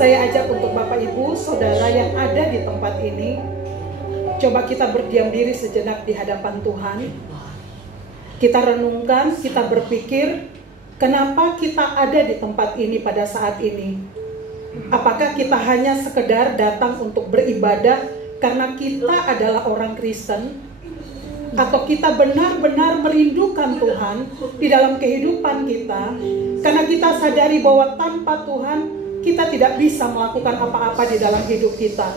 Saya ajak untuk Bapak Ibu, Saudara yang ada di tempat ini, coba kita berdiam diri sejenak di hadapan Tuhan. Kita renungkan, kita berpikir, kenapa kita ada di tempat ini pada saat ini? Apakah kita hanya sekedar datang untuk beribadah karena kita adalah orang Kristen? Atau kita benar-benar merindukan Tuhan di dalam kehidupan kita? Karena kita sadari bahwa tanpa Tuhan, kita tidak bisa melakukan apa-apa di dalam hidup kita.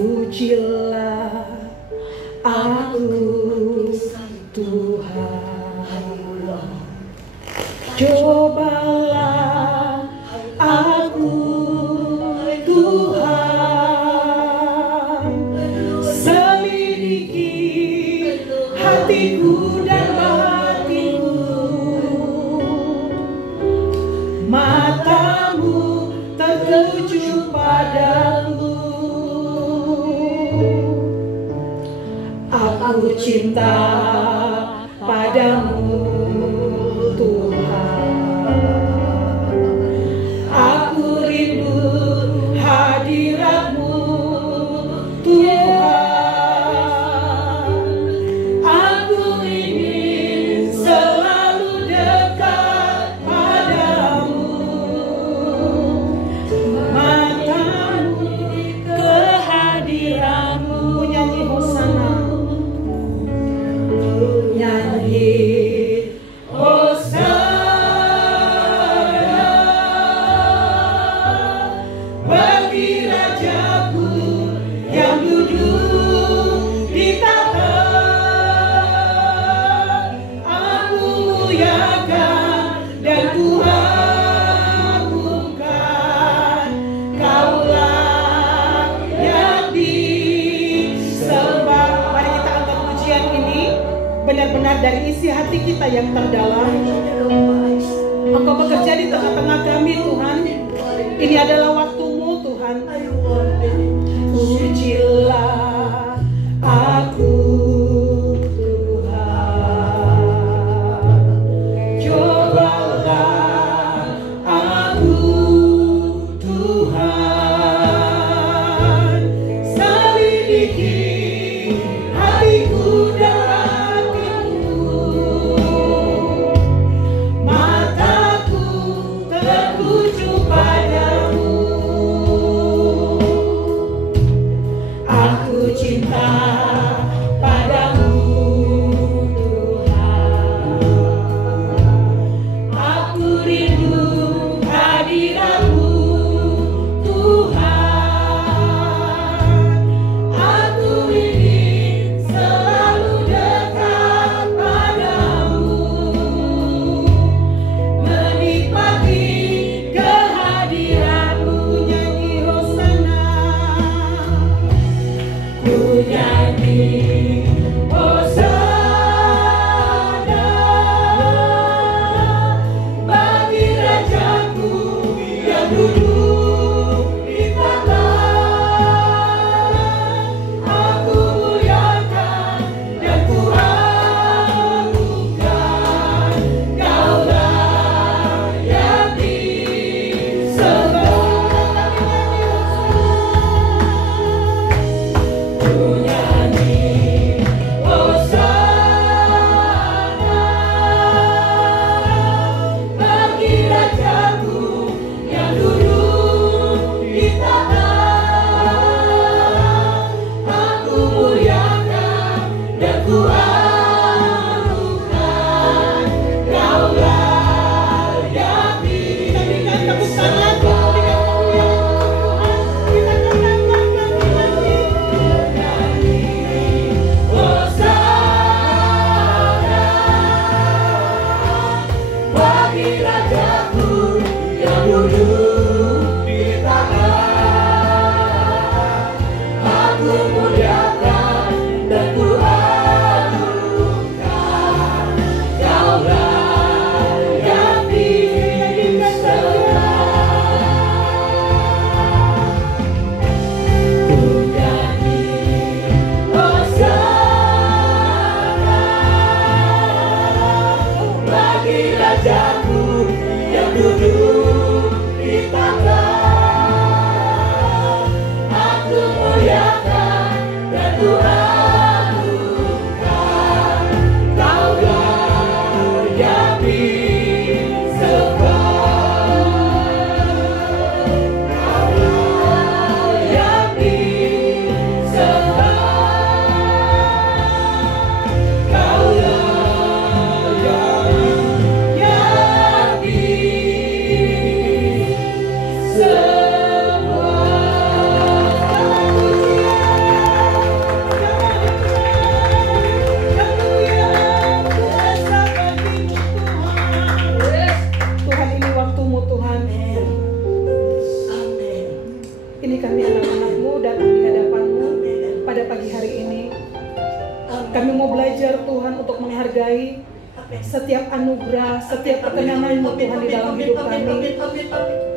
Ujilah aku Tuhan, cobalah aku Tuhan, selidiki hatiku dan batinku, matamu tertuju padaku, aku cinta padamu Tuhan, aku rindu hadirat-Mu Tuhan, aku ingin selalu dekat padamu, matamu kehadiran-Mu. Nyanyi Hosana, nyanyi Hosana bagi Rajaku yang duduk di tahta. Aku muliakan dan ku agungkan, Kaulah yang disembah. Mari kita angkat pujian ini benar-benar dari isi hati kita yang terdalam. Engkau bekerja di tengah-tengah kami Tuhan. Ini adalah waktu-Mu Tuhan. Ujilah aku Tuhan, cobalah aku Tuhan, selidiki hatiku dan hatimu, mata untuk menghargai setiap anugerah, setiap perkenanan-Mu Tuhan di dalam hidup kami.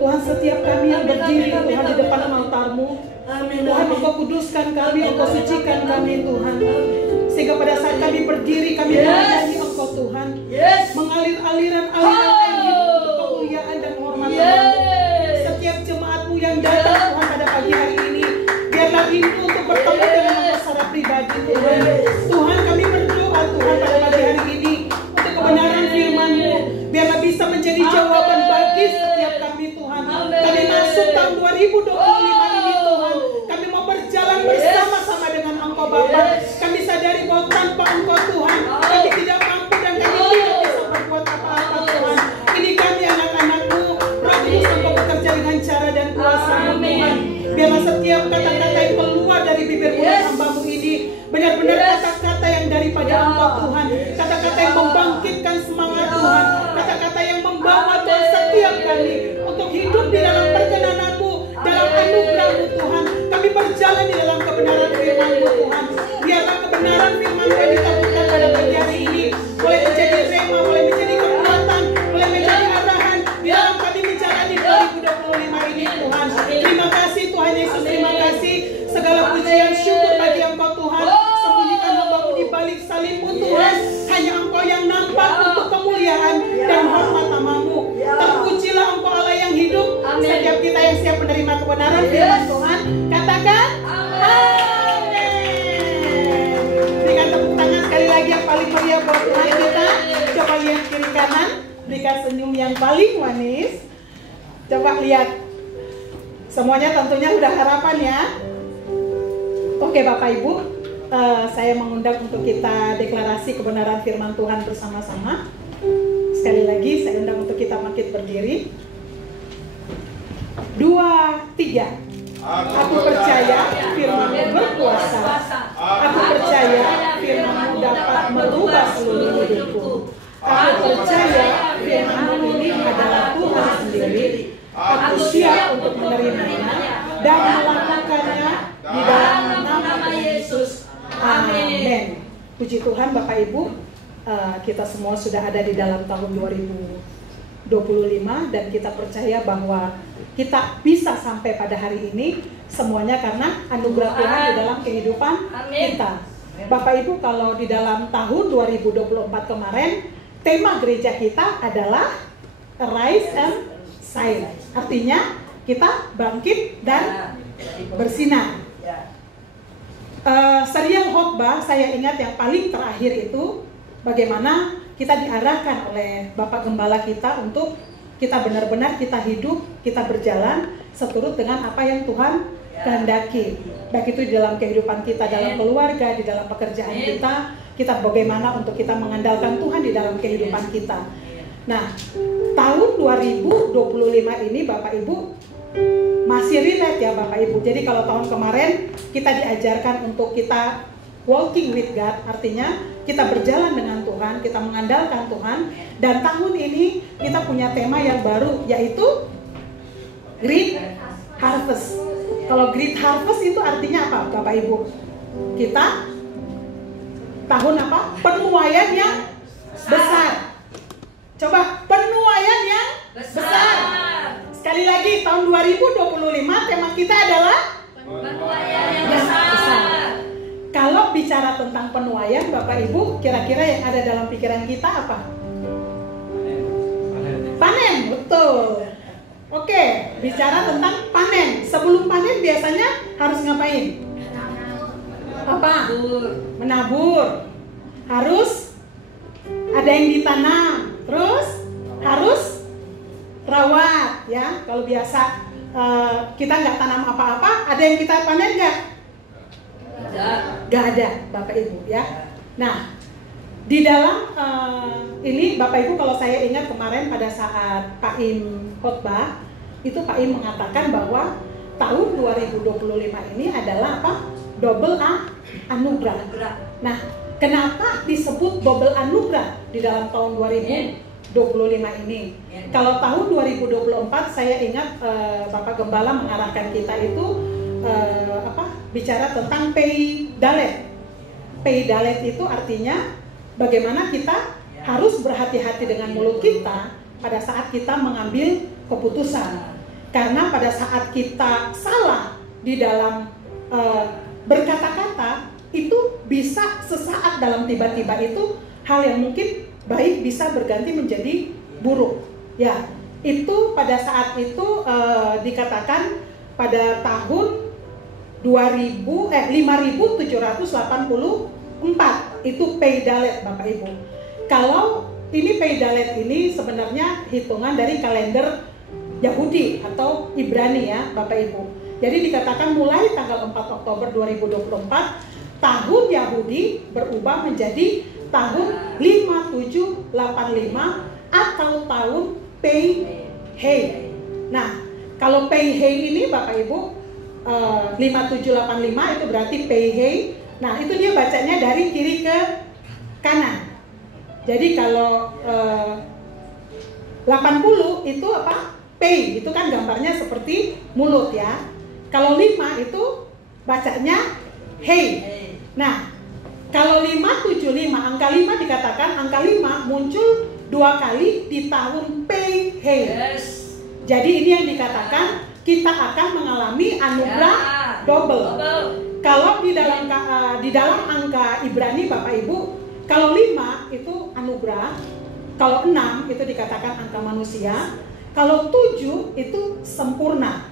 Tuhan, setiap kami yang berdiri Tuhan di depan altar-Mu, Tuhan Engkau kuduskan kami, Engkau sucikan kami Tuhan. Sehingga pada saat kami berdiri, kami menyanyi Engkau Tuhan, mengalir aliran air hidup untuk kemuliaan dan kehormatan. Setiap jemaat-Mu yang datang Tuhan pada pagi hari ini, biarlah rindu untuk bertemu dengan Engkau secara pribadi Tuhan. Tuhan, kami berdoa Tuhan pada pagi hari ini untuk kebenaran firman-Mu, biarlah bisa menjadi jawaban bagi setiap kami Tuhan. Kami masuk tahun 2025 ini Tuhan, kami mau berjalan bersama-sama dengan Engkau Bapa. Kami sadari bahwa tanpa Engkau Tuhan, kami tidak mampu dan kami tidak bisa berbuat apa-apa Tuhan. Ini kami anak-anak-Mu, Roh Kudus Engkau bekerja dengan cara dan kuasa-Mu Tuhan. Biarlah setiap kata-kata yang keluar dari bibir mulut hamba-Mu ini benar-benar kata-kata yang daripada Engkau Tuhan, kata-kata yang membangkitkan semangat Tuhan, kata-kata yang membawa Tuhan setiap kami untuk hidup di dalam perkenanan-Mu, dalam anugerah-Mu Tuhan. Kami berjalan di dalam kebenaran firman-Mu Tuhan. Biarlah kebenaran firman-Mu yang ditaburkan pada pagi hari ini boleh menjadi rema, boleh menjadi kekuatan, boleh menjadi arahan di dalam kami menjalani 2025 ini Tuhan. Terima kasih Tuhan Yesus, terima kasih. Segala pujian syukur bagi Engkau Tuhan. Sembunyikan hamba-Mu di balik salib-Mu Tuhan. Hanya Engkau yang nampak untuk kemuliaan dan hormat nama-Mu. Terpujilah Engkau Allah yang hidup. Setiap kita yang siap menerima kebenaran firman Tuhan, katakan amin. Berikan tepuk tangan sekali lagi yang paling meriah buat Tuhan kita. Coba lihat kiri kanan, berikan senyum yang paling manis. Coba lihat. Semuanya tentunya udah harapan ya. Oke Bapak Ibu, saya mengundang untuk kita deklarasi kebenaran firman Tuhan bersama-sama. Sekali lagi saya undang untuk kita bangkit berdiri. 2, 3. Aku percaya firman-Mu berkuasa. Aku percaya firman-Mu dapat merubah seluruh hidupku. Aku percaya firman-Mu ini adalah Tuhan sendiri. Aku siap untuk menerimanya dan melakukannya di dalam nama Yesus. Amin. Puji Tuhan Bapak Ibu, kita semua sudah ada di dalam tahun 2025 dan kita percaya bahwa kita bisa sampai pada hari ini semuanya karena anugerah Tuhan di dalam kehidupan kita. Bapak Ibu, kalau di dalam tahun 2024 kemarin tema gereja kita adalah Arise and Shine. Artinya kita bangkit dan bersinar. Serial khotbah saya ingat yang paling terakhir itu bagaimana kita diarahkan oleh Bapak Gembala kita untuk kita benar-benar kita hidup, kita berjalan seturut dengan apa yang Tuhan kehendaki. Baik itu di dalam kehidupan kita, dalam keluarga, di dalam pekerjaan kita bagaimana untuk kita mengandalkan Tuhan di dalam kehidupan kita. Nah, tahun 2025 ini Bapak Ibu masih relate ya Bapak Ibu. Jadi kalau tahun kemarin kita diajarkan untuk kita walking with God, artinya kita berjalan dengan Tuhan, kita mengandalkan Tuhan. Dan tahun ini kita punya tema yang baru, yaitu Great Harvest. Kalau Great Harvest itu artinya apa Bapak Ibu? Kita tahun apa? Penuaian yang besar. Coba, penuaian yang besar. Sekali lagi, tahun 2025 tema kita adalah penuaian yang besar. Kalau bicara tentang penuaian, Bapak Ibu, kira-kira yang ada dalam pikiran kita apa? Panen, betul. Oke, bicara tentang panen. Sebelum panen biasanya harus ngapain? Apa? Menabur. Harus ada yang ditanam. Terus harus rawat ya. Kalau biasa kita nggak tanam apa-apa, ada yang kita panen nggak? Nggak ada, Bapak Ibu ya. Nah, di dalam ini Bapak Ibu, kalau saya ingat kemarin pada saat Pak Im khotbah, itu Pak Im mengatakan bahwa tahun 2025 ini adalah apa? Double anugerah. Nah, kenapa disebut double anugerah di dalam tahun 2025 ini? Kalau tahun 2024 saya ingat Bapak Gembala mengarahkan kita itu bicara tentang pay dalet. Pay dalet itu artinya bagaimana kita harus berhati-hati dengan mulut kita pada saat kita mengambil keputusan. Karena pada saat kita salah di dalam berkata-kata, itu bisa sesaat dalam tiba-tiba itu hal yang mungkin baik bisa berganti menjadi buruk. Ya, itu pada saat itu dikatakan pada tahun 5784 itu Pei Dalet, Bapak Ibu. Kalau ini Pei Dalet ini sebenarnya hitungan dari kalender Yahudi atau Ibrani ya, Bapak Ibu. Jadi dikatakan mulai tanggal 4 Oktober 2024 tahun Yahudi berubah menjadi tahun 5785 atau tahun Pei Hei. Nah, kalau Pei Hei ini Bapak Ibu 5785 itu berarti Pei Hei. Nah, itu dia bacanya dari kiri ke kanan. Jadi kalau 80 itu apa? Pei, itu kan gambarnya seperti mulut ya. Kalau 5 itu bacanya Hei. Nah, kalau 575, angka 5 dikatakan angka 5 muncul 2 kali di tahun Pei Hei. Jadi ini yang dikatakan kita akan mengalami anugerah double. Kalau di dalam angka Ibrani Bapak Ibu, kalau 5 itu anugerah, kalau 6 itu dikatakan angka manusia, kalau 7 itu sempurna.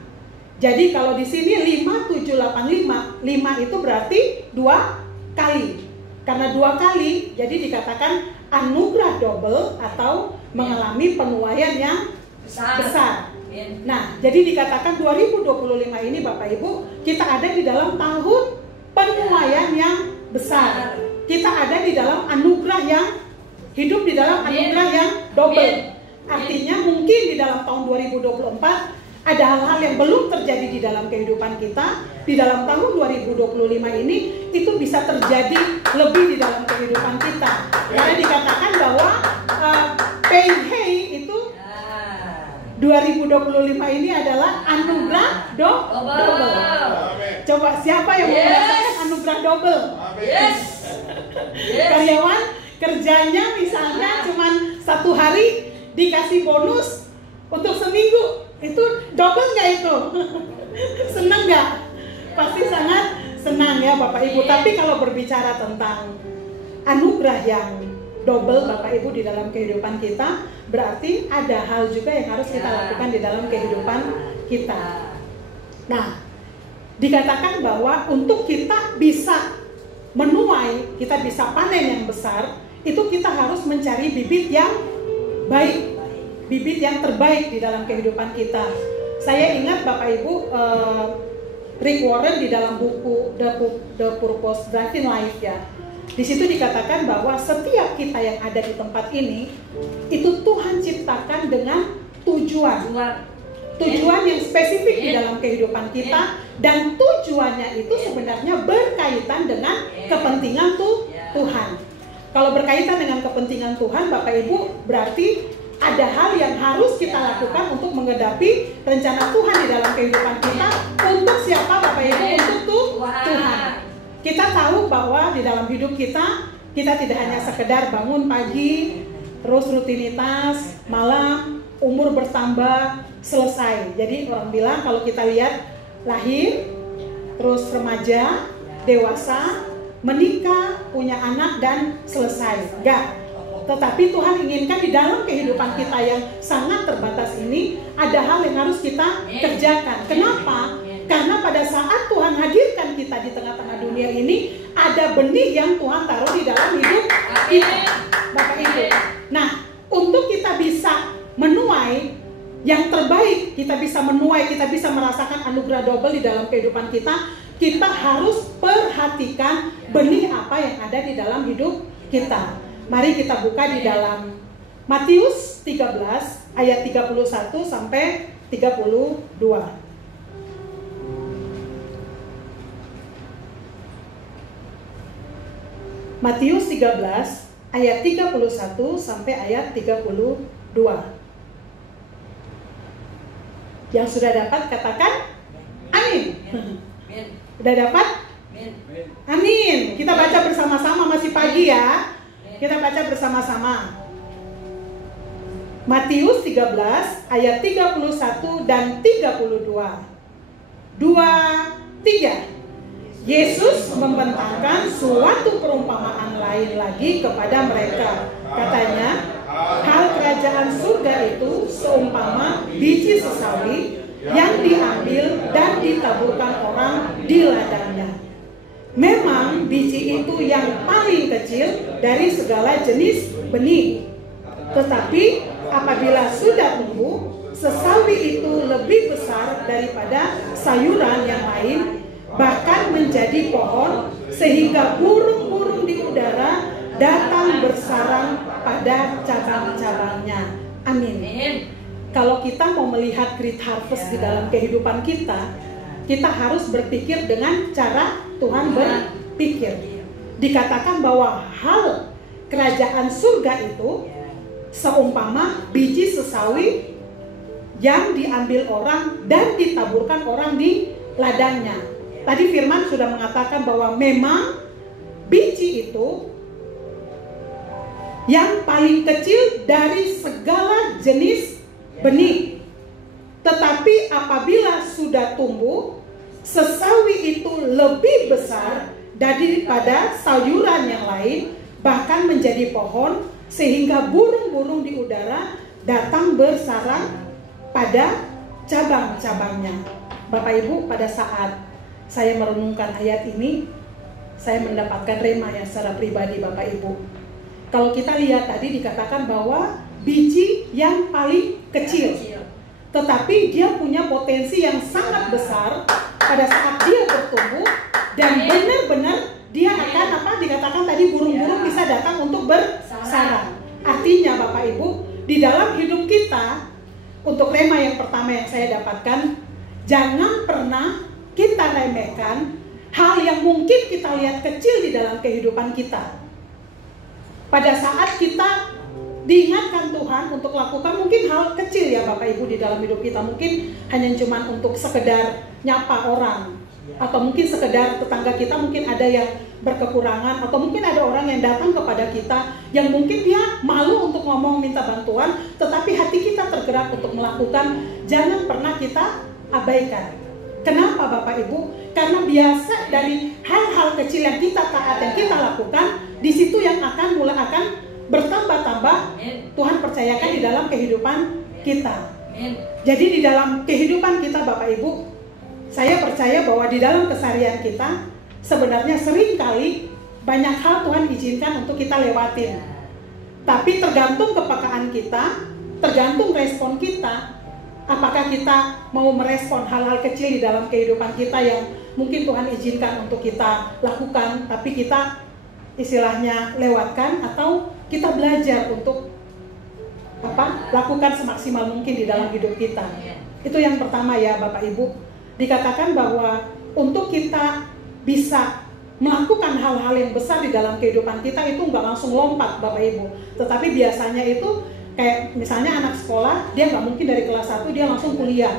Jadi kalau di sini 5785, 5 itu berarti 2 kali. Karena 2 kali, jadi dikatakan anugerah double atau mengalami penuaian yang besar. Nah, jadi dikatakan 2025 ini Bapak Ibu, kita ada di dalam tahun penuaian yang besar. Kita ada di dalam anugerah yang hidup di dalam anugerah yang double. Artinya mungkin di dalam tahun 2024 ada hal-hal yang belum terjadi di dalam kehidupan kita. Di dalam tahun 2025 ini itu bisa terjadi lebih di dalam kehidupan kita. Karena dikatakan bahwa Pei Hei itu 2025 ini adalah anugerah double. Coba siapa yang mau merasakan anugerah double? Karyawan kerjanya misalnya cuman 1 hari dikasih bonus untuk seminggu, itu double nggak itu? Senang nggak? Pasti sangat senang ya Bapak Ibu. Tapi kalau berbicara tentang anugerah yang double Bapak Ibu di dalam kehidupan kita, berarti ada hal juga yang harus kita lakukan di dalam kehidupan kita. Nah, dikatakan bahwa untuk kita bisa menuai, kita bisa panen yang besar, itu kita harus mencari bibit yang baik, bibit yang terbaik di dalam kehidupan kita. Saya ingat Bapak Ibu, Rick Warren di dalam buku The Purpose Driven Life ya, di situ dikatakan bahwa setiap kita yang ada di tempat ini itu Tuhan ciptakan dengan tujuan yang spesifik di dalam kehidupan kita, dan tujuannya itu sebenarnya berkaitan dengan kepentingan Tuhan. Kalau berkaitan dengan kepentingan Tuhan Bapak Ibu, berarti ada hal yang harus kita lakukan untuk menggenapi rencana Tuhan di dalam kehidupan kita. Untuk siapa Bapak Ibu? Untuk Tuhan. Kita tahu bahwa di dalam hidup kita tidak hanya sekedar bangun pagi, terus rutinitas, malam, umur bertambah, selesai. Jadi orang bilang kalau kita lihat lahir, terus remaja, dewasa, menikah, punya anak, dan selesai. Enggak. Tetapi Tuhan inginkan di dalam kehidupan kita yang sangat terbatas ini ada hal yang harus kita kerjakan. Kenapa? Karena pada saat Tuhan hadirkan kita di tengah-tengah dunia ini, ada benih yang Tuhan taruh di dalam hidup kita, Bapak Ibu. Nah, untuk kita bisa menuai yang terbaik, kita bisa menuai, kita bisa merasakan anugerah double di dalam kehidupan kita, kita harus perhatikan benih apa yang ada di dalam hidup kita. Mari kita buka di dalam Matius 13 ayat 31 sampai 32. Matius 13 ayat 31 sampai ayat 32. Yang sudah dapat katakan amin. Sudah dapat? Amin. Kita baca bersama-sama, masih pagi ya. Kita baca bersama-sama. Matius 13 ayat 31 dan 32. 2, 3. Yesus membentangkan suatu perumpamaan lain lagi kepada mereka. Katanya, hal kerajaan surga itu seumpama biji sesawi yang diambil dan ditaburkan orang di ladangnya. Memang biji itu yang paling kecil dari segala jenis benih. Tetapi apabila sudah tumbuh, sesawi itu lebih besar daripada sayuran yang lain, bahkan menjadi pohon, sehingga burung-burung di udara datang bersarang pada cabang-cabangnya. Amin. Kalau kita mau melihat great harvest di dalam kehidupan kita, kita harus berpikir dengan cara Tuhan berpikir. Dikatakan bahwa hal kerajaan surga itu seumpama biji sesawi yang diambil orang dan ditaburkan orang di ladangnya. Tadi firman sudah mengatakan bahwa memang biji itu yang paling kecil dari segala jenis benih. Tetapi apabila sudah tumbuh, sesawi itu lebih besar daripada sayuran yang lain, bahkan menjadi pohon, sehingga burung-burung di udara datang bersarang pada cabang-cabangnya. Bapak Ibu, pada saat saya merenungkan ayat ini, saya mendapatkan rema yang secara pribadi, Bapak Ibu. Kalau kita lihat tadi dikatakan bahwa biji yang paling kecil, tetapi dia punya potensi yang sangat besar pada saat dia bertumbuh, dan benar-benar dia akan dikatakan tadi burung-burung bisa datang untuk bersarang. Artinya Bapak Ibu, di dalam hidup kita, untuk rema yang pertama yang saya dapatkan, jangan pernah kita remehkan hal yang mungkin kita lihat kecil di dalam kehidupan kita. Pada saat kita diingatkan Tuhan untuk lakukan mungkin hal kecil ya Bapak Ibu di dalam hidup kita, mungkin hanya cuma untuk sekedar nyapa orang, atau mungkin sekedar tetangga kita mungkin ada yang berkekurangan, atau mungkin ada orang yang datang kepada kita yang mungkin dia malu untuk ngomong minta bantuan, tetapi hati kita tergerak untuk melakukan. Jangan pernah kita abaikan. Kenapa Bapak Ibu? Karena biasa dari hal-hal kecil yang kita taat, yang kita lakukan, di situ yang mulai akan bertambah-tambah Tuhan percayakan di dalam kehidupan kita. Jadi di dalam kehidupan kita Bapak Ibu, saya percaya bahwa di dalam keseharian kita sebenarnya sering kali banyak hal Tuhan izinkan untuk kita lewatin. Tapi tergantung kepekaan kita, tergantung respon kita. Apakah kita mau merespon hal-hal kecil di dalam kehidupan kita yang mungkin Tuhan izinkan untuk kita lakukan, tapi kita istilahnya lewatkan, atau kita belajar untuk lakukan semaksimal mungkin di dalam hidup kita. Itu yang pertama ya Bapak Ibu. Dikatakan bahwa untuk kita bisa melakukan hal-hal yang besar di dalam kehidupan kita itu nggak langsung lompat Bapak Ibu. Tetapi biasanya itu kayak misalnya anak sekolah, dia nggak mungkin dari kelas 1 dia langsung kuliah.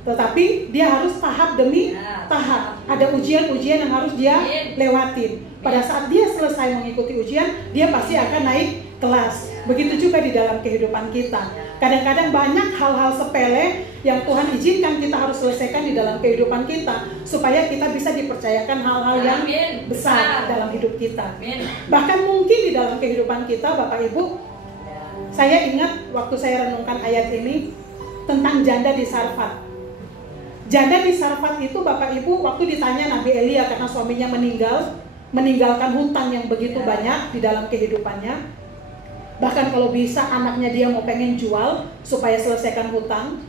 Tetapi dia harus tahap demi tahap. Ada ujian-ujian yang harus dia lewatin. Pada saat dia selesai mengikuti ujian, dia pasti akan naik kelas. Begitu juga di dalam kehidupan kita. Kadang-kadang banyak hal-hal sepele yang Tuhan izinkan kita harus selesaikan di dalam kehidupan kita, supaya kita bisa dipercayakan hal-hal yang besar dalam hidup kita. Bahkan mungkin di dalam kehidupan kita Bapak Ibu, saya ingat waktu saya renungkan ayat ini tentang janda di Sarfat. Janda di Sarfat itu Bapak Ibu, waktu ditanya Nabi Elia karena suaminya meninggalkan hutang yang begitu banyak di dalam kehidupannya. Bahkan kalau bisa anaknya dia mau pengen jual supaya selesaikan hutang.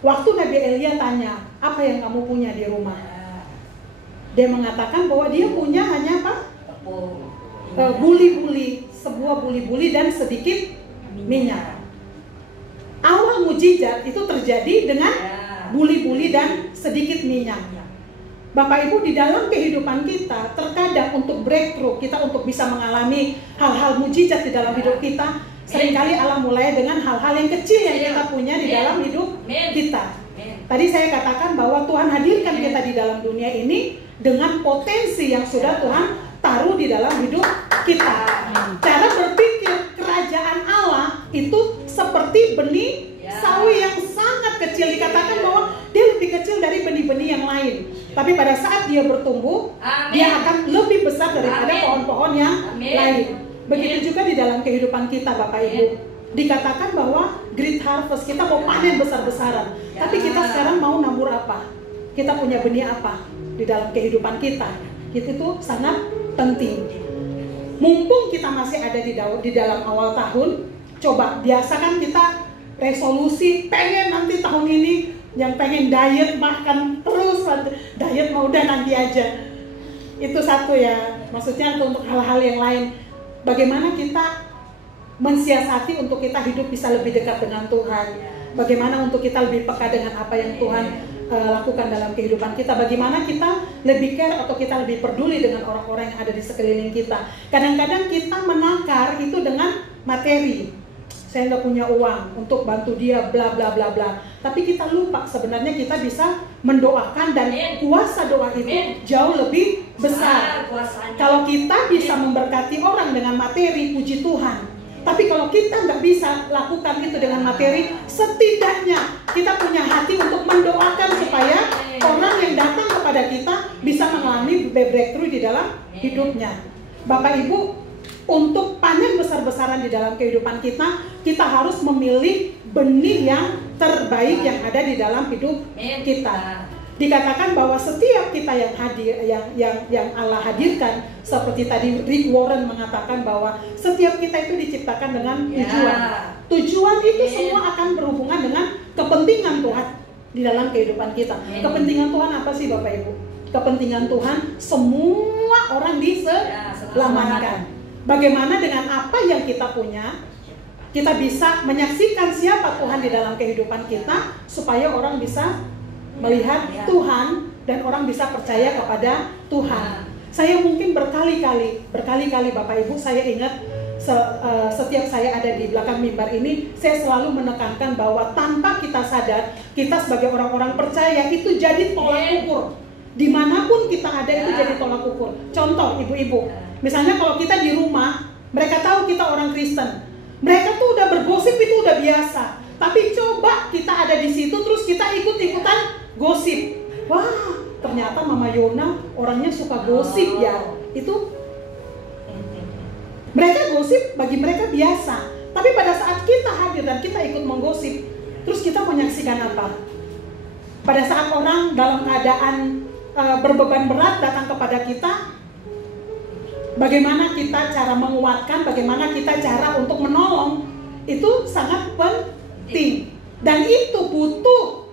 Waktu Nabi Elia tanya, apa yang kamu punya di rumah? Dia mengatakan bahwa dia punya hanya buli-buli, sebuah buli-buli dan sedikit minyak. Awal mujizat itu terjadi dengan buli-buli dan sedikit minyak. Bapak Ibu, di dalam kehidupan kita, terkadang untuk breakthrough, kita untuk bisa mengalami hal-hal mujizat di dalam hidup kita, seringkali Allah mulai dengan hal-hal yang kecil yang kita punya di dalam hidup kita. Tadi saya katakan bahwa Tuhan hadirkan kita di dalam dunia ini dengan potensi yang sudah Tuhan taruh di dalam hidup kita. Cara berpikir kerajaan Allah itu seperti benih sawi yang sangat kecil. Dikatakan bahwa dia lebih kecil dari benih-benih yang lain. Tapi pada saat dia bertumbuh, dia akan lebih besar daripada pohon-pohon yang lain. Begitu juga di dalam kehidupan kita, Bapak Ibu. Dikatakan bahwa great harvest, kita mau panen besar-besaran. Tapi kita sekarang mau nabur apa? Kita punya benih apa di dalam kehidupan kita? Itu tuh sangat penting. Mumpung kita masih ada di dalam awal tahun, coba biasakan kita resolusi pengen nanti tahun ini yang pengen diet, makan terus, diet mau udah nanti aja. Itu satu ya, maksudnya untuk hal-hal yang lain. Bagaimana kita mensiasati untuk kita hidup bisa lebih dekat dengan Tuhan. Bagaimana untuk kita lebih peka dengan apa yang Tuhan lakukan dalam kehidupan kita. Bagaimana kita lebih care atau kita lebih peduli dengan orang-orang yang ada di sekeliling kita. Kadang-kadang kita menakar itu dengan materi. Saya nggak punya uang untuk bantu dia, bla bla bla bla. Tapi kita lupa sebenarnya kita bisa mendoakan dan kuasa doa itu jauh lebih besar. Kalau kita bisa memberkati orang dengan materi, puji Tuhan. Tapi kalau kita nggak bisa lakukan itu dengan materi, setidaknya kita punya hati untuk mendoakan supaya orang yang datang kepada kita bisa mengalami breakthrough di dalam hidupnya. Bapak Ibu, untuk panen besar-besaran di dalam kehidupan kita, kita harus memilih benih yang terbaik yang ada di dalam hidup kita. Dikatakan bahwa setiap kita yang hadir, yang Allah hadirkan, seperti tadi Rick Warren mengatakan bahwa setiap kita itu diciptakan dengan tujuan. Tujuan itu semua akan berhubungan dengan kepentingan Tuhan di dalam kehidupan kita. Kepentingan Tuhan apa sih Bapak Ibu? Kepentingan Tuhan semua orang diselamatkan. Bagaimana dengan apa yang kita punya, kita bisa menyaksikan siapa Tuhan di dalam kehidupan kita, supaya orang bisa melihat Tuhan dan orang bisa percaya kepada Tuhan. Saya mungkin berkali-kali Bapak Ibu, saya ingat setiap saya ada di belakang mimbar ini, saya selalu menekankan bahwa tanpa kita sadar, kita sebagai orang-orang percaya itu jadi tolak ukur. Dimanapun kita ada itu jadi tolak ukur. Contoh ibu-ibu, misalnya kalau kita di rumah, mereka tahu kita orang Kristen, mereka tuh udah bergosip itu udah biasa. Tapi coba kita ada di situ terus kita ikut-ikutan gosip. Wah, ternyata Mama Yona orangnya suka gosip ya. Itu mereka gosip bagi mereka biasa. Tapi pada saat kita hadir dan kita ikut menggosip, terus kita menyaksikan apa? Pada saat orang dalam keadaan berbeban berat datang kepada kita, bagaimana kita cara menguatkan, bagaimana kita cara untuk menolong, itu sangat penting. Dan itu butuh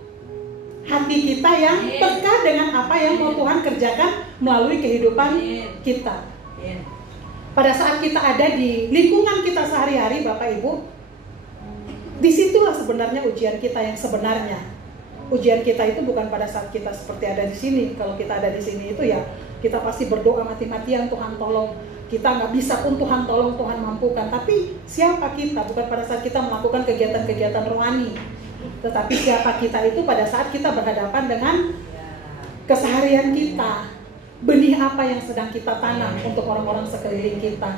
hati kita yang peka dengan apa yang mau Tuhan kerjakan melalui kehidupan kita. Pada saat kita ada di lingkungan kita sehari-hari, Bapak Ibu, disitulah sebenarnya ujian kita yang sebenarnya. Ujian kita itu bukan pada saat kita seperti ada di sini. Kalau kita ada di sini itu ya kita pasti berdoa mati-matian, Tuhan tolong. Kita nggak bisa pun Tuhan tolong, Tuhan mampukan. Tapi siapa kita? Bukan pada saat kita melakukan kegiatan-kegiatan rohani, tetapi siapa kita itu pada saat kita berhadapan dengan keseharian kita. Benih apa yang sedang kita tanam untuk orang-orang sekeliling kita?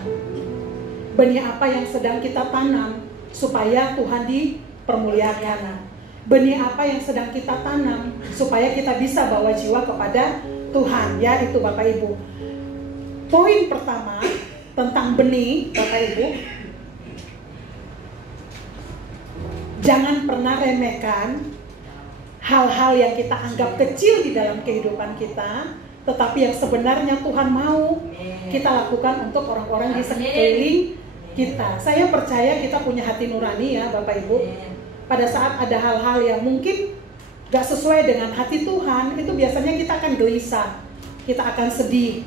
Benih apa yang sedang kita tanam supaya Tuhan dipermuliakan? Benih apa yang sedang kita tanam supaya kita bisa bawa jiwa kepada Tuhan? Ya, itu Bapak Ibu. Poin pertama tentang benih, Bapak Ibu, jangan pernah remehkan hal-hal yang kita anggap kecil di dalam kehidupan kita, tetapi yang sebenarnya Tuhan mau kita lakukan untuk orang-orang di sekeliling kita. Saya percaya kita punya hati nurani ya Bapak Ibu. Pada saat ada hal-hal yang mungkin gak sesuai dengan hati Tuhan, itu biasanya kita akan gelisah, kita akan sedih.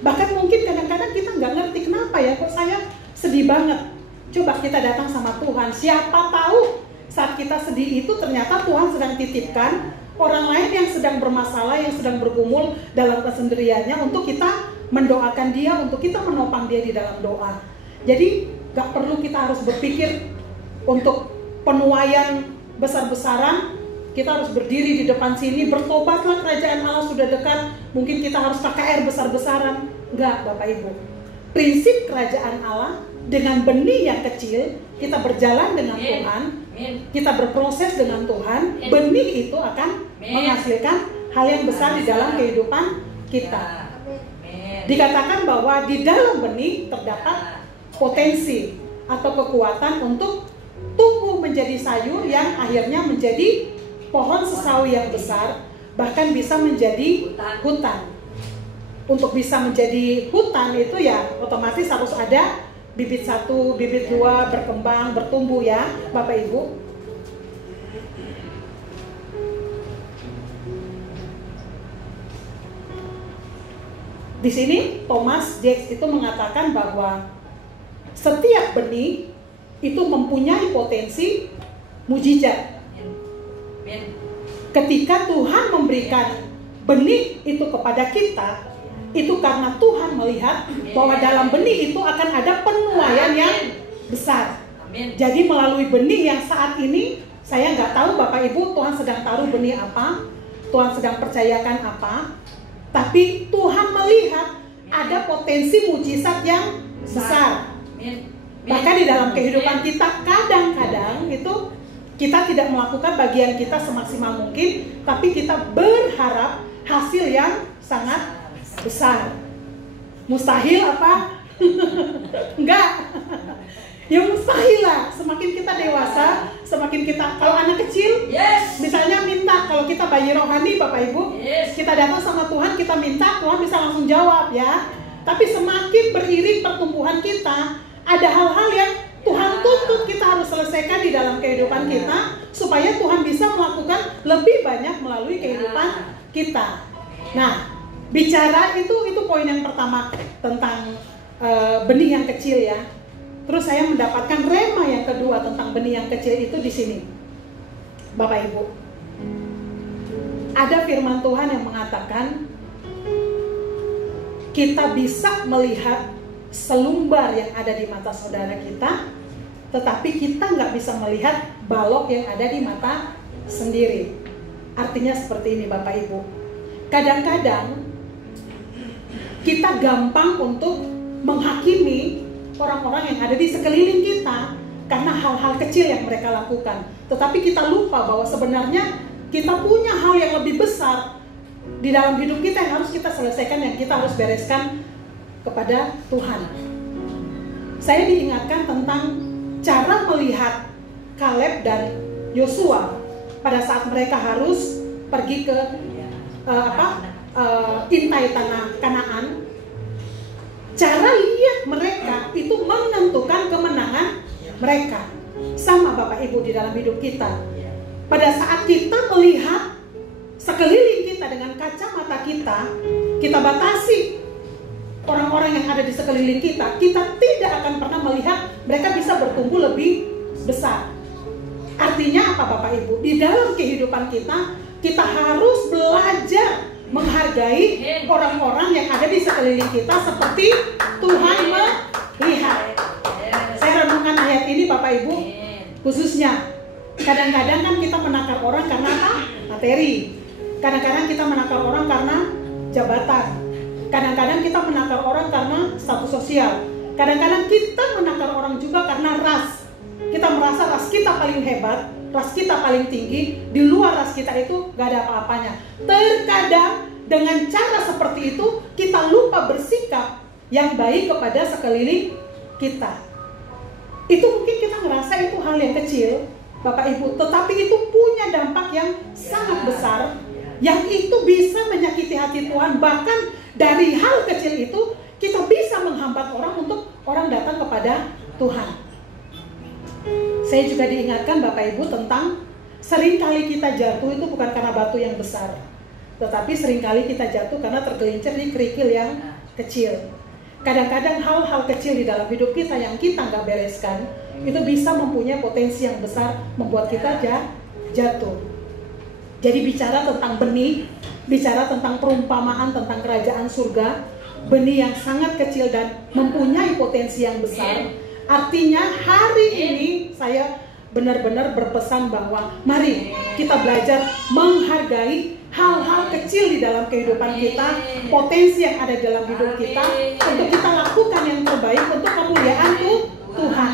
Bahkan mungkin kadang-kadang kita gak ngerti kenapa ya kok saya sedih banget. Coba kita datang sama Tuhan, siapa tahu saat kita sedih itu ternyata Tuhan sedang titipkan orang lain yang sedang bermasalah, yang sedang bergumul dalam kesendiriannya, untuk kita mendoakan dia, untuk kita menopang dia di dalam doa. Jadi gak perlu kita harus berpikir untuk penuaian besar-besaran, kita harus berdiri di depan sini, bertobatlah kerajaan Allah sudah dekat, mungkin kita harus KKR besar-besaran. Enggak Bapak Ibu, prinsip kerajaan Allah dengan benih yang kecil, kita berjalan dengan Tuhan, kita berproses dengan Tuhan, benih itu akan menghasilkan hal yang besar di dalam kehidupan kita. Dikatakan bahwa di dalam benih terdapat potensi atau kekuatan untuk tumbuh menjadi sayur yang akhirnya menjadi pohon sesawi yang besar, bahkan bisa menjadi hutan. Untuk bisa menjadi hutan itu ya otomatis harus ada bibit 1, bibit 2 berkembang, bertumbuh ya Bapak Ibu. Di sini Thomas Jakes itu mengatakan bahwa setiap benih itu mempunyai potensi mujizat. Ketika Tuhan memberikan benih itu kepada kita, itu karena Tuhan melihat bahwa dalam benih itu akan ada penuaian yang besar. Jadi melalui benih yang saat ini, saya nggak tahu Bapak Ibu Tuhan sedang taruh benih apa, Tuhan sedang percayakan apa, tapi Tuhan melihat ada potensi mujizat yang besar. Bahkan di dalam kehidupan kita kadang-kadang itu kita tidak melakukan bagian kita semaksimal mungkin, tapi kita berharap hasil yang sangat besar. Mustahil apa? Enggak. Ya mustahil lah. Semakin kita dewasa, semakin kita, kalau anak kecil, misalnya minta, kalau kita bayi rohani Bapak Ibu, kita datang sama Tuhan, kita minta, Tuhan bisa langsung jawab ya. Tapi semakin beriring pertumbuhan kita, ada hal-hal yang Tuhan tuntut kita harus selesaikan di dalam kehidupan kita, supaya Tuhan bisa melakukan lebih banyak melalui kehidupan kita. Nah, bicara itu poin yang pertama tentang benih yang kecil ya. Terus saya mendapatkan rema yang kedua tentang benih yang kecil itu di sini, Bapak Ibu. Ada firman Tuhan yang mengatakan kita bisa melihat selumbar yang ada di mata saudara kita, tetapi kita nggak bisa melihat balok yang ada di mata sendiri. Artinya seperti ini Bapak Ibu. Kadang-kadang kita gampang untuk menghakimi orang-orang yang ada di sekeliling kita karena hal-hal kecil yang mereka lakukan. Tetapi kita lupa bahwa sebenarnya kita punya hal yang lebih besar di dalam hidup kita yang harus kita selesaikan, yang kita harus bereskan kepada Tuhan. Saya diingatkan tentang cara melihat Kaleb dan Yosua pada saat mereka harus pergi ke intai tanah Kanaan. Cara lihat mereka itu menentukan kemenangan mereka. Sama Bapak Ibu di dalam hidup kita. Pada saat kita melihat sekeliling kita dengan kacamata kita batasi orang-orang yang ada di sekeliling kita tidak akan pernah melihat mereka bisa bertumbuh lebih besar. Artinya apa Bapak Ibu? Di dalam kehidupan kita harus belajar menghargai orang-orang yang ada di sekeliling kita seperti Tuhan melihat. Saya renungkan ayat ini Bapak Ibu, khususnya kadang-kadang kan kita menakar orang karena apa? Materi. Kadang-kadang kita menakar orang karena jabatan. Kadang-kadang kita menakar orang karena status sosial. Kadang-kadang kita menakar orang juga karena ras. Kita merasa ras kita paling hebat, ras kita paling tinggi, di luar ras kita itu gak ada apa-apanya. Terkadang dengan cara seperti itu kita lupa bersikap yang baik kepada sekeliling kita. Itu mungkin kita ngerasa itu hal yang kecil Bapak Ibu, tetapi itu punya dampak yang sangat besar, yang itu bisa menyakiti hati Tuhan. Bahkan dari hal kecil itu kita bisa menghambat orang untuk orang datang kepada Tuhan. Saya juga diingatkan Bapak Ibu tentang seringkali kita jatuh itu bukan karena batu yang besar, tetapi seringkali kita jatuh karena tergelincir di kerikil yang kecil. Kadang-kadang hal-hal kecil di dalam hidup kita yang kita nggak bereskan itu bisa mempunyai potensi yang besar membuat kita jatuh. Jadi bicara tentang benih, bicara tentang perumpamaan tentang kerajaan surga, benih yang sangat kecil dan mempunyai potensi yang besar. Artinya hari ini saya benar-benar berpesan bahwa mari kita belajar menghargai hal-hal kecil di dalam kehidupan kita, potensi yang ada dalam hidup kita, untuk kita lakukan yang terbaik untuk kemuliaan Tuhan.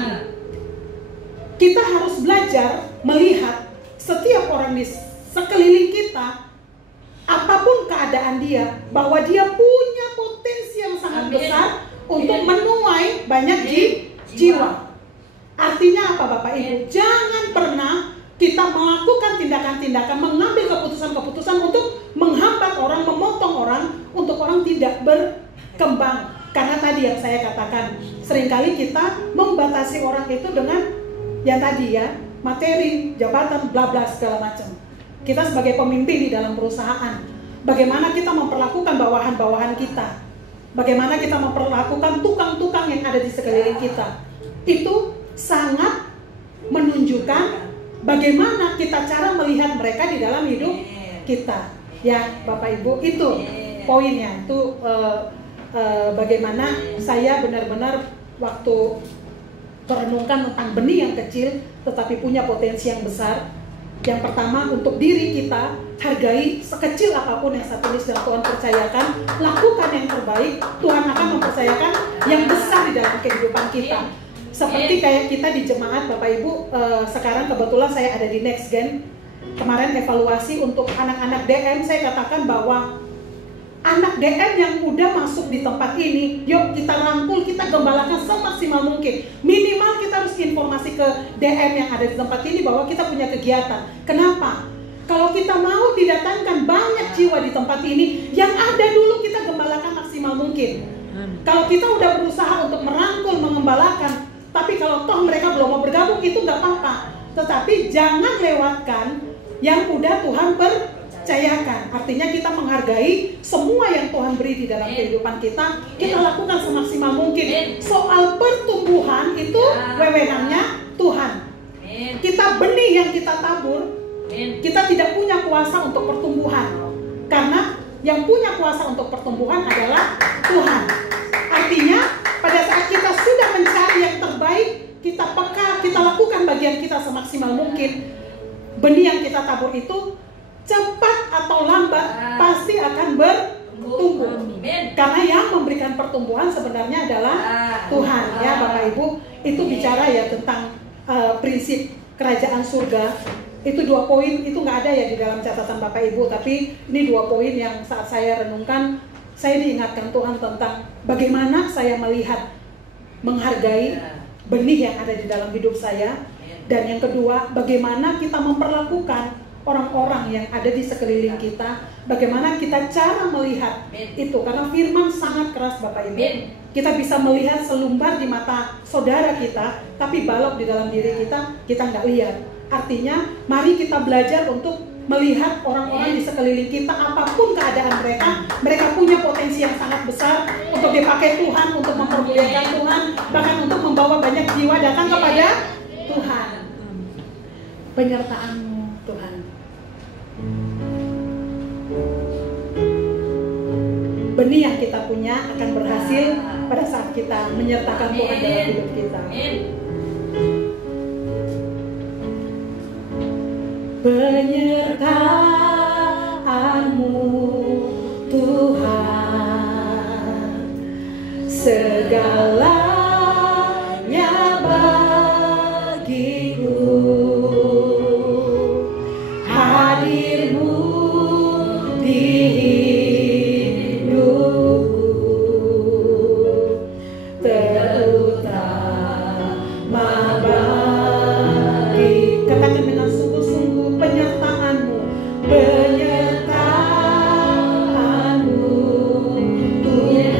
Kita harus belajar melihat setiap orang di sekeliling kita, apapun keadaan dia, bahwa dia punya potensi yang sangat besar untuk menuai banyak jiwa. Artinya apa Bapak Ibu? Jangan pernah kita melakukan tindakan-tindakan, mengambil keputusan-keputusan untuk menghambat orang, memotong orang, untuk orang tidak berkembang. Karena tadi yang saya katakan, seringkali kita membatasi orang itu dengan yang tadi ya, materi, jabatan, bla bla segala macam. Kita sebagai pemimpin di dalam perusahaan, bagaimana kita memperlakukan bawahan-bawahan kita, bagaimana kita memperlakukan tukang-tukang yang ada di sekeliling kita, itu sangat menunjukkan bagaimana kita cara melihat mereka di dalam hidup kita. Ya Bapak Ibu, itu poinnya. Itu bagaimana saya benar-benar waktu merenungkan tentang benih yang kecil tetapi punya potensi yang besar. Yang pertama, untuk diri kita, hargai sekecil apapun yang saya tulis dan Tuhan percayakan, lakukan yang terbaik, Tuhan akan mempercayakan yang besar di dalam kehidupan kita. Seperti kayak kita di jemaat Bapak Ibu, sekarang kebetulan saya ada di Next Gen. Kemarin evaluasi untuk anak-anak DM, saya katakan bahwa anak DM yang udah masuk di tempat ini, yuk kita rangkul, kita gembalakan semaksimal mungkin. Minimal kita harus informasi ke DM yang ada di tempat ini bahwa kita punya kegiatan. Kenapa? Kalau kita mau didatangkan banyak jiwa di tempat ini, yang ada dulu kita gembalakan maksimal mungkin. Kalau kita udah berusaha untuk merangkul, mengembalakan, tapi kalau toh mereka belum mau bergabung, itu nggak apa-apa. Tetapi jangan lewatkan yang udah Tuhan percayakan. Artinya kita menghargai semua yang Tuhan beri di dalam kehidupan kita. Kita lakukan semaksimal mungkin. Soal pertumbuhan itu wewenangnya Tuhan. Kita benih yang kita tabur, kita tidak punya kuasa untuk pertumbuhan. Karena yang punya kuasa untuk pertumbuhan adalah Tuhan. Artinya pada saat kita sudah mencari yang terbaik, kita peka, kita lakukan bagian kita semaksimal mungkin, benih yang kita tabur itu cepat atau lambat pasti akan bertumbuh. Karena yang memberikan pertumbuhan sebenarnya adalah Tuhan. Ya Bapak Ibu, itu bicara ya tentang prinsip kerajaan surga. Itu 2 poin, itu nggak ada ya di dalam catatan Bapak Ibu, tapi ini 2 poin yang saat saya renungkan, saya diingatkan Tuhan tentang bagaimana saya melihat, menghargai benih yang ada di dalam hidup saya. Dan yang kedua, bagaimana kita memperlakukan orang-orang yang ada di sekeliling kita, bagaimana kita cara melihat itu. Karena firman sangat keras Bapak Ibu. Kita bisa melihat selumbar di mata saudara kita, tapi balok di dalam diri kita nggak lihat. Artinya, mari kita belajar untuk melihat orang-orang di sekeliling kita, apapun keadaan mereka punya potensi yang sangat besar untuk dipakai Tuhan, untuk mempermuliakan Tuhan, bahkan untuk membawa banyak jiwa datang kepada Tuhan. Penyertaan-Mu Tuhan. Benih yang kita punya akan berhasil pada saat kita menyertakan Tuhan dalam hidup kita. Penyertaan-Mu Tuhan, segalanya bagiku. Hadir-Mu di hidupku, terutama bagi, katakan dengan sungguh-sungguh, penyertaan-Mu, penyertaan-Mu Tuhan.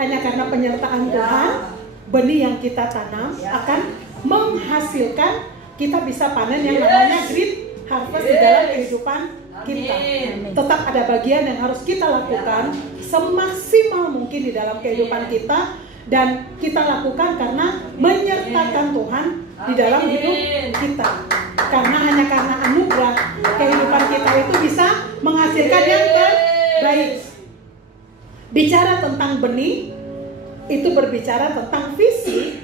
hanya karena penyertaan Tuhan, benih yang kita tanam akan menghasilkan, kita bisa panen yang namanya great harvest di dalam kehidupan kita. Tetap ada bagian yang harus kita lakukan semaksimal mungkin di dalam kehidupan kita, dan kita lakukan karena menyertakan Tuhan di dalam hidup kita. Karena hanya karena anugerah kehidupan kita itu bisa menghasilkan yang terbaik. Bicara tentang benih itu berbicara tentang visi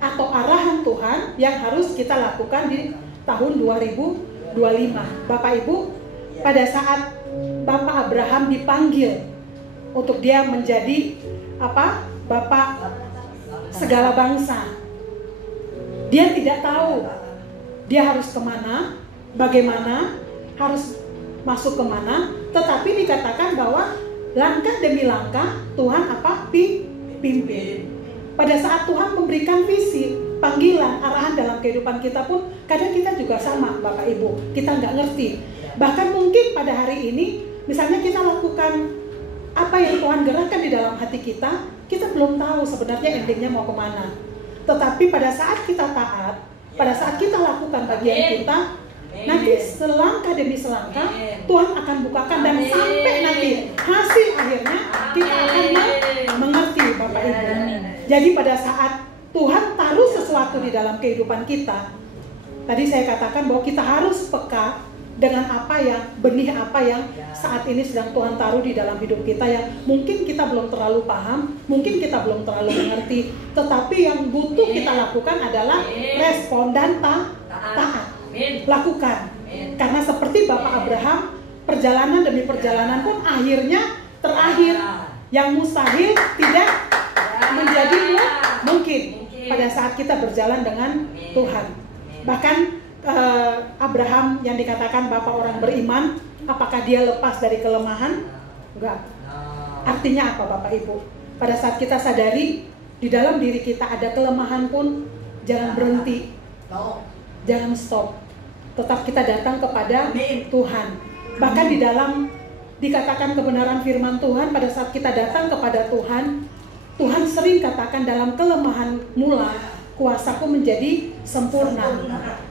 atau arahan Tuhan yang harus kita lakukan di tahun 2025. Bapak Ibu, pada saat Bapak Abraham dipanggil untuk dia menjadi Bapak segala bangsa, dia tidak tahu dia harus kemana, bagaimana, harus masuk kemana. Tetapi dikatakan bahwa langkah demi langkah Tuhan pimpin. Pada saat Tuhan memberikan visi, panggilan, arahan dalam kehidupan kita pun, kadang kita juga sama Bapak Ibu, kita nggak ngerti. Bahkan mungkin pada hari ini, misalnya kita lakukan apa yang Tuhan gerakkan di dalam hati kita belum tahu sebenarnya endingnya mau kemana. Tetapi pada saat kita taat, pada saat kita lakukan bagian kita, nanti selangkah demi selangkah Tuhan akan bukakan, dan sampai nanti hasil akhirnya kita akan mengerti Bapak Ibu. Jadi pada saat Tuhan taruh sesuatu di dalam kehidupan kita, tadi saya katakan bahwa kita harus peka dengan benih apa yang saat ini sedang Tuhan taruh di dalam hidup kita, yang mungkin kita belum terlalu paham, mungkin kita belum terlalu mengerti, tetapi yang butuh kita lakukan adalah respon dan taat. Lakukan. Karena seperti Bapak Abraham, perjalanan demi perjalanan pun akhirnya terakhir. Yang mustahil tidak menjadi mungkin pada saat kita berjalan dengan Tuhan. Bahkan Abraham yang dikatakan bapak orang beriman, apakah dia lepas dari kelemahan? Enggak. Artinya apa Bapak Ibu? Pada saat kita sadari di dalam diri kita ada kelemahan pun, jangan berhenti, jangan stop. Tetap kita datang kepada Tuhan. Bahkan di dalam dikatakan kebenaran firman Tuhan, pada saat kita datang kepada Tuhan, Tuhan sering katakan dalam kelemahan mula, kuasaku menjadi sempurna.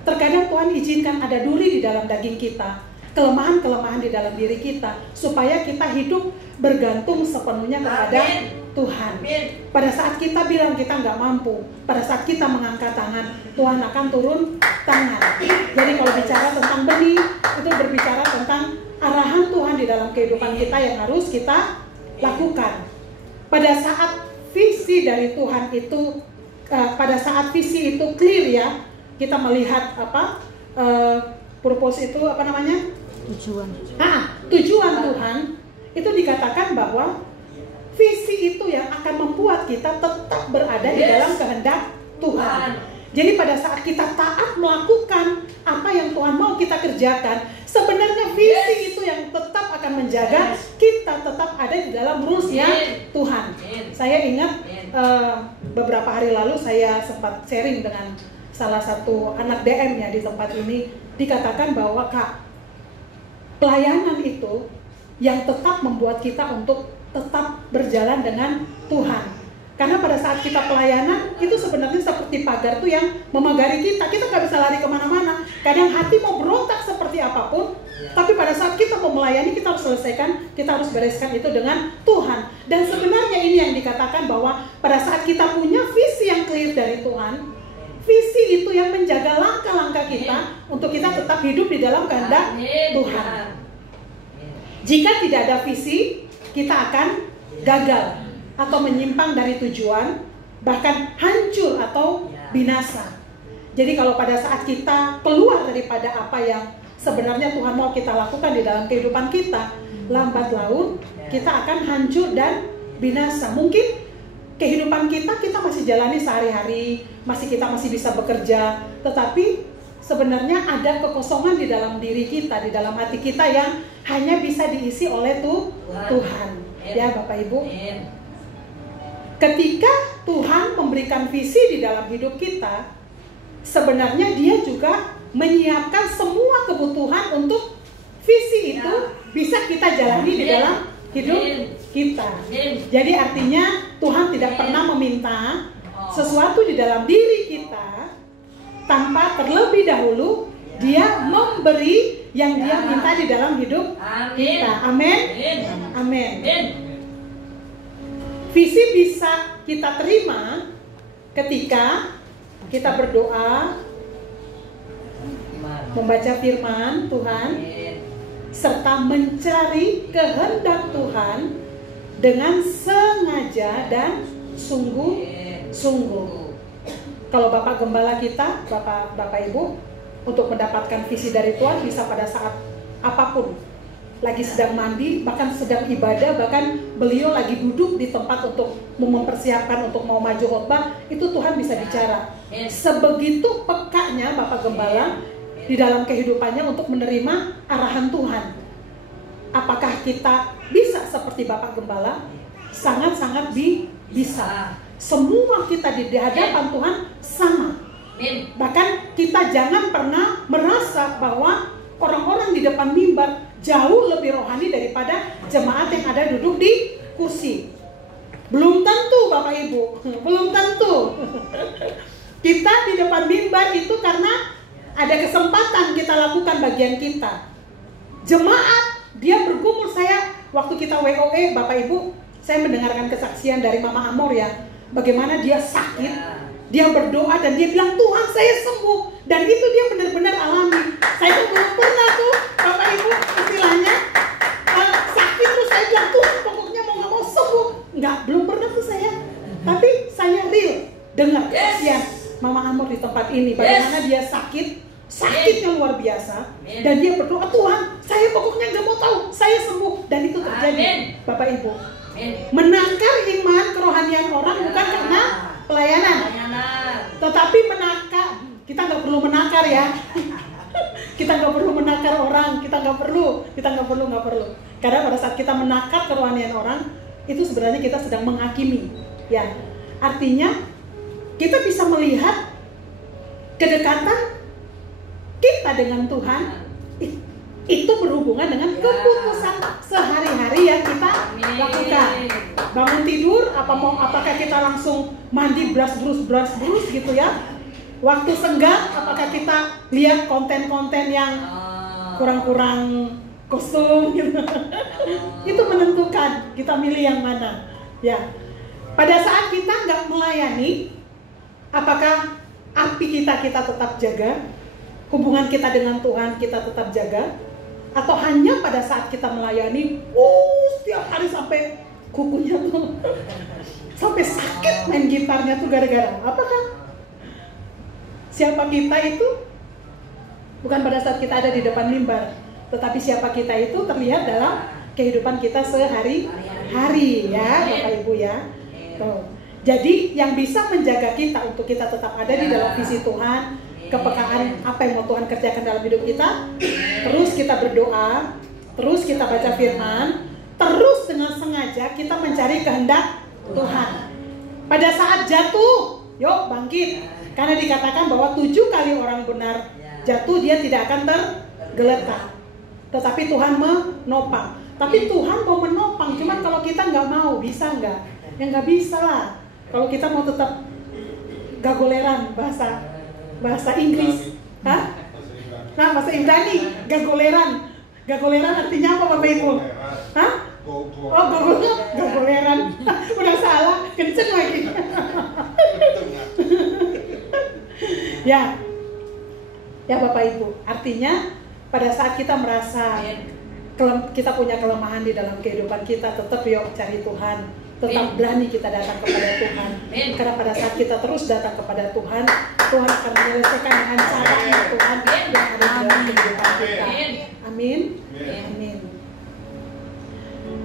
Terkadang Tuhan izinkan ada duri di dalam daging kita, kelemahan-kelemahan di dalam diri kita, supaya kita hidup bergantung sepenuhnya kepada Tuhan. Pada saat kita bilang kita nggak mampu, pada saat kita mengangkat tangan, Tuhan akan turun tangan. Jadi kalau bicara tentang benih, itu berbicara tentang arahan Tuhan di dalam kehidupan kita yang harus kita lakukan. Pada saat visi dari Tuhan itu, pada saat visi itu clear ya, kita melihat purpose itu tujuan Tuhan, itu dikatakan bahwa visi itu yang akan membuat kita tetap berada di dalam kehendak Tuhan. Jadi pada saat kita taat melakukan apa yang Tuhan mau kita kerjakan, sebenarnya visi itu yang tetap akan menjaga kita tetap ada di dalam rules-nya Tuhan. Saya ingat beberapa hari lalu saya sempat sharing dengan salah satu anak DM ya di tempat ini, dikatakan bahwa Kak, pelayanan itu yang tetap membuat kita untuk tetap berjalan dengan Tuhan. Karena pada saat kita pelayanan, itu sebenarnya seperti pagar tuh yang memagari kita. Kita gak bisa lari kemana-mana. Kadang hati mau berontak seperti apapun, tapi pada saat kita mau melayani, kita harus selesaikan, kita harus bereskan itu dengan Tuhan. Dan sebenarnya ini yang dikatakan bahwa pada saat kita punya visi yang clear dari Tuhan, visi itu yang menjaga langkah-langkah kita untuk kita tetap hidup di dalam kehendak Tuhan. Jika tidak ada visi, kita akan gagal atau menyimpang dari tujuan, bahkan hancur atau binasa. Jadi kalau pada saat kita keluar daripada apa yang sebenarnya Tuhan mau kita lakukan di dalam kehidupan kita, lambat laun kita akan hancur dan binasa. Mungkin kehidupan kita masih jalani sehari-hari, kita masih bisa bekerja, tetapi sebenarnya ada kekosongan di dalam diri kita, di dalam hati kita yang hanya bisa diisi oleh Tuhan. Ya Bapak Ibu. Ketika Tuhan memberikan visi di dalam hidup kita, sebenarnya Dia juga menyiapkan semua kebutuhan untuk visi itu bisa kita jalani di dalam hidup kita. Jadi artinya Tuhan tidak pernah meminta sesuatu di dalam diri kita tanpa terlebih dahulu Dia memberi yang Dia minta di dalam hidup kita. Amin. Amin. Visi bisa kita terima ketika kita berdoa, membaca firman Tuhan, serta mencari kehendak Tuhan dengan sengaja dan sungguh-sungguh. Kalau Bapak Gembala kita, Bapak Ibu, untuk mendapatkan visi dari Tuhan bisa pada saat apapun. Lagi sedang mandi, bahkan sedang ibadah, bahkan beliau lagi duduk di tempat untuk mempersiapkan untuk mau maju khotbah, itu Tuhan bisa bicara. Sebegitu pekanya Bapak Gembala di dalam kehidupannya untuk menerima arahan Tuhan. Apakah kita bisa seperti Bapak Gembala? Sangat-sangat bisa. Semua kita di hadapan Tuhan sama. Bahkan kita jangan pernah merasa bahwa orang-orang di depan mimbar jauh lebih rohani daripada jemaat yang ada duduk di kursi. Belum tentu Bapak Ibu, belum tentu. Kita di depan mimbar itu karena ada kesempatan kita lakukan bagian kita. Jemaat, dia bergumul. Saya waktu kita WOE, Bapak Ibu, saya mendengarkan kesaksian dari Mama Amor ya, bagaimana dia sakit, dia berdoa dan dia bilang, Tuhan saya sembuh. Dan itu dia benar-benar alami. Saya tuh belum pernah tuh, Bapak Ibu, istilahnya sakit terus saya bilang, Tuhan pokoknya mau gak mau sembuh. Enggak, belum pernah tuh saya. Tapi saya real dengar kesaksian Mama Amor di tempat ini, bagaimana dia sakitnya luar biasa, dan dia berdoa, Tuhan saya pokoknya gak mau tahu, saya sembuh. Dan itu terjadi. Bapak Ibu, menakar iman kerohanian orang bukan karena pelayanan, tetapi menakar. Kita nggak perlu menakar ya. Kita nggak perlu menakar orang, kita nggak perlu. Karena pada saat kita menakar kerohanian orang, itu sebenarnya kita sedang menghakimi. Ya, artinya kita bisa melihat kedekatan kita dengan Tuhan itu berhubungan dengan keputusan sehari-hari yang kita lakukan. Bangun tidur, apakah kita langsung mandi brush gitu ya? Waktu senggang, apakah kita lihat konten-konten yang kurang-kurang kosong gitu? Itu menentukan kita milih yang mana. Ya, pada saat kita nggak melayani, apakah api kita tetap jaga? Hubungan kita dengan Tuhan kita tetap jaga? Atau hanya pada saat kita melayani, setiap hari sampai kukunya tuh sampai sakit main gitarnya tuh gara-gara apakah? Siapa kita itu bukan pada saat kita ada di depan mimbar, tetapi siapa kita itu terlihat dalam kehidupan kita sehari-hari ya, Bapak Ibu ya. Tuh. Jadi yang bisa menjaga kita untuk kita tetap ada di dalam visi Tuhan, kepekaan apa yang mau Tuhan kerjakan dalam hidup kita, terus kita berdoa, terus kita baca firman, terus dengan sengaja kita mencari kehendak Tuhan. Pada saat jatuh, yuk bangkit. Karena dikatakan bahwa 7 kali orang benar jatuh, dia tidak akan tergeletak. Tetapi Tuhan menopang. Tapi Tuhan mau menopang, cuman kalau kita nggak mau, bisa nggak? Ya nggak bisa lah. Kalau kita mau tetap gagoleran, bahasa Inggris. Hah? Nah, bahasa Ibrani, gagoleran. Gagoleran artinya apa Bapak Ibu? Hah? Oh, gagoleran. Udah salah, kenceng lagi. Ya Bapak Ibu, artinya pada saat kita merasa kita punya kelemahan di dalam kehidupan kita, tetap yuk cari Tuhan, tetap berani kita datang kepada Tuhan. Karena pada saat kita terus datang kepada Tuhan, Tuhan akan menyelesaikan dengan caranya Tuhan yang ada di dalam kehidupan kita. Amin. Amin.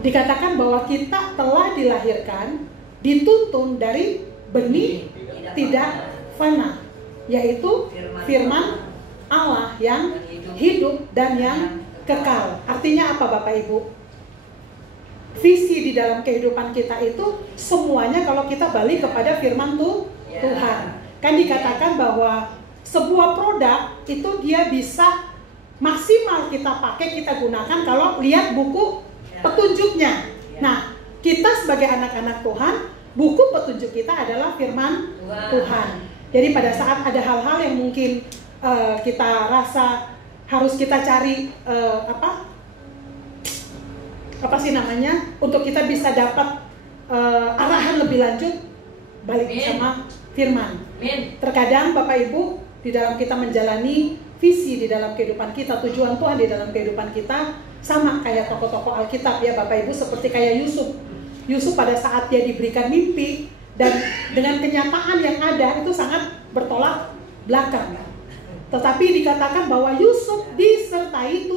Dikatakan bahwa kita telah dilahirkan, dituntun dari benih tidak fana, yaitu firman Allah yang hidup dan yang kekal. Artinya apa Bapak Ibu? Visi di dalam kehidupan kita itu semuanya kalau kita balik kepada firman Tuhan. Kan dikatakan bahwa sebuah produk itu dia bisa maksimal kita pakai, kita gunakan kalau lihat buku petunjuknya. Nah, kita sebagai anak-anak Tuhan buku petunjuk kita adalah firman Tuhan. Jadi pada saat ada hal-hal yang mungkin kita rasa harus kita cari apa sih namanya, untuk kita bisa dapat arahan lebih lanjut, balik sama firman. Terkadang Bapak Ibu, di dalam kita menjalani visi di dalam kehidupan kita, tujuan Tuhan di dalam kehidupan kita, sama kayak tokoh-tokoh Alkitab ya Bapak Ibu, seperti kayak Yusuf. Yusuf pada saat dia diberikan mimpi dan dengan kenyataan yang ada itu sangat bertolak belakang. Tetapi dikatakan bahwa Yusuf disertai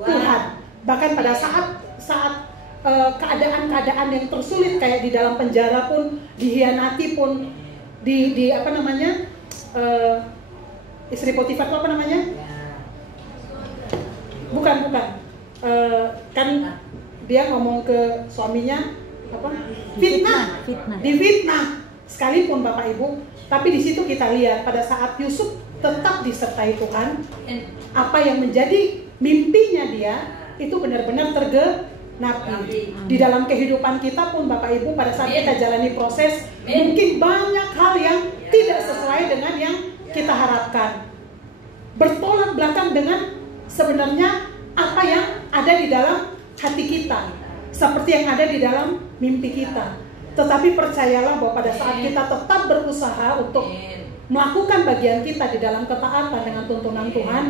Tuhan. Bahkan pada saat keadaan-keadaan yang tersulit kayak di dalam penjara pun, dihianati pun, di apa namanya, istri Potifar itu apa namanya? Bukan. Kan dia ngomong ke suaminya apa? Fitnah. Difitnah sekalipun Bapak Ibu. Tapi di situ kita lihat pada saat Yusuf tetap disertai Tuhan, apa yang menjadi mimpinya dia itu benar-benar tergenapi. Di dalam kehidupan kita pun Bapak Ibu, pada saat kita jalani proses, mungkin banyak hal yang tidak sesuai dengan yang kita harapkan, bertolak belakang dengan sebenarnya apa yang ada di dalam hati kita, seperti yang ada di dalam mimpi kita. Tetapi percayalah bahwa pada saat kita tetap berusaha untuk melakukan bagian kita di dalam ketaatan dengan tuntunan Tuhan,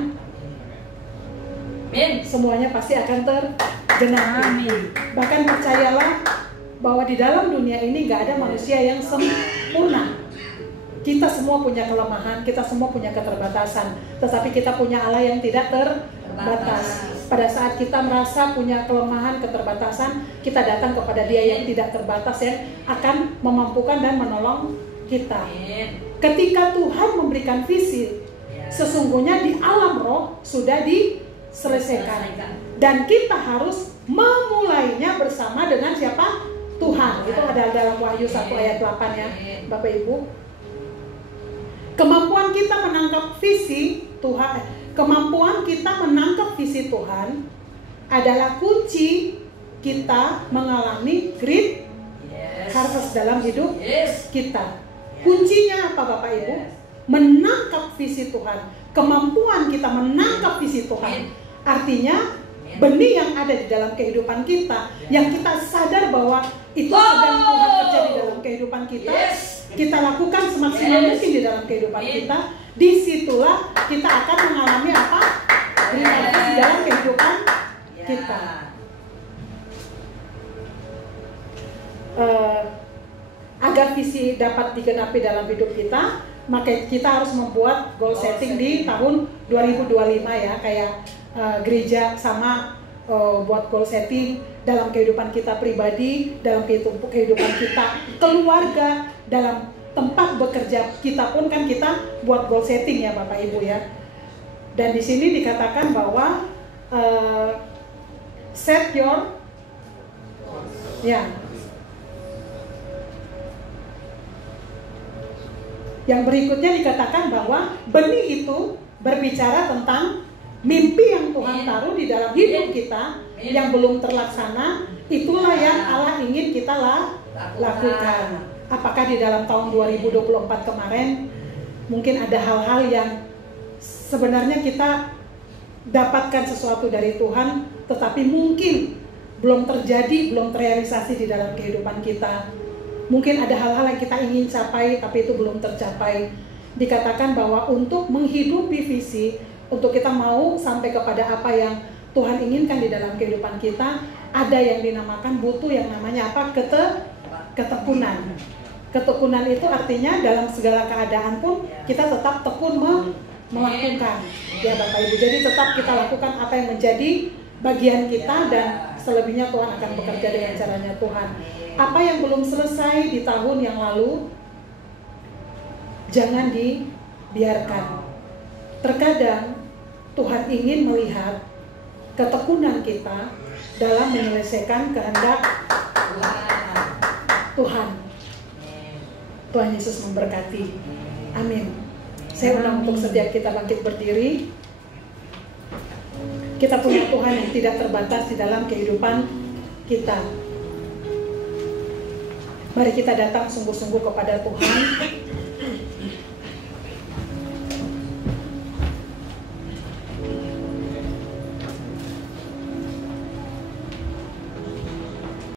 semuanya pasti akan tergenapi. Bahkan percayalah bahwa di dalam dunia ini gak ada manusia yang sempurna. Kita semua punya kelemahan, kita semua punya keterbatasan, tetapi kita punya Allah yang tidak terbatas. Pada saat kita merasa punya kelemahan, keterbatasan, kita datang kepada Dia yang tidak terbatas, yang akan memampukan dan menolong kita. Ketika Tuhan memberikan visi, sesungguhnya di alam roh sudah diselesaikan, dan kita harus memulainya bersama dengan siapa? Tuhan. Itu ada dalam Wahyu 1 ayat 8 ya Bapak Ibu. Kemampuan kita menangkap visi Tuhan, kemampuan kita menangkap visi Tuhan adalah kunci kita mengalami great harvest dalam hidup kita. Kuncinya apa Bapak Ibu? Menangkap visi Tuhan. Kemampuan kita menangkap visi Tuhan, artinya benih yang ada di dalam kehidupan kita, yang kita sadar bahwa itu sedang Tuhan kerja di dalam kehidupan kita, kita lakukan semaksimal mungkin di dalam kehidupan kita. Disitulah kita akan mengalami apa? Realitas di dalam kehidupan kita. Agar visi dapat digenapi dalam hidup kita, maka kita harus membuat goal setting di tahun 2025 ya, kayak gereja sama buat goal setting dalam kehidupan kita pribadi, dalam kehidupan kita keluarga, dalam tempat bekerja kita pun kan kita buat goal setting ya Bapak Ibu ya. Dan di sini dikatakan bahwa set your ya. Yang berikutnya dikatakan bahwa benih itu berbicara tentang mimpi yang Tuhan taruh di dalam hidup kita yang belum terlaksana. Itulah yang Allah ingin kita lakukan. Apakah di dalam tahun 2024 kemarin mungkin ada hal-hal yang sebenarnya kita dapatkan sesuatu dari Tuhan, tetapi mungkin belum terjadi, belum terrealisasi di dalam kehidupan kita. Mungkin ada hal-hal yang kita ingin capai tapi itu belum tercapai. Dikatakan bahwa untuk menghidupi visi, untuk kita mau sampai kepada apa yang Tuhan inginkan di dalam kehidupan kita, ada yang dinamakan butuh yang namanya apa? Ketekunan. Ketekunan itu artinya dalam segala keadaan pun kita tetap tekun melakukan ya Bapak Ibu. Jadi tetap kita lakukan apa yang menjadi bagian kita, dan selebihnya Tuhan akan bekerja dengan caranya Tuhan. Apa yang belum selesai di tahun yang lalu, jangan dibiarkan. Terkadang Tuhan ingin melihat ketekunan kita dalam menyelesaikan kehendak Tuhan. Tuhan Yesus memberkati. Amin. Saya undang untuk setiap kita bangkit berdiri. Kita punya Tuhan yang tidak terbatas di dalam kehidupan kita. Mari kita datang sungguh-sungguh kepada Tuhan.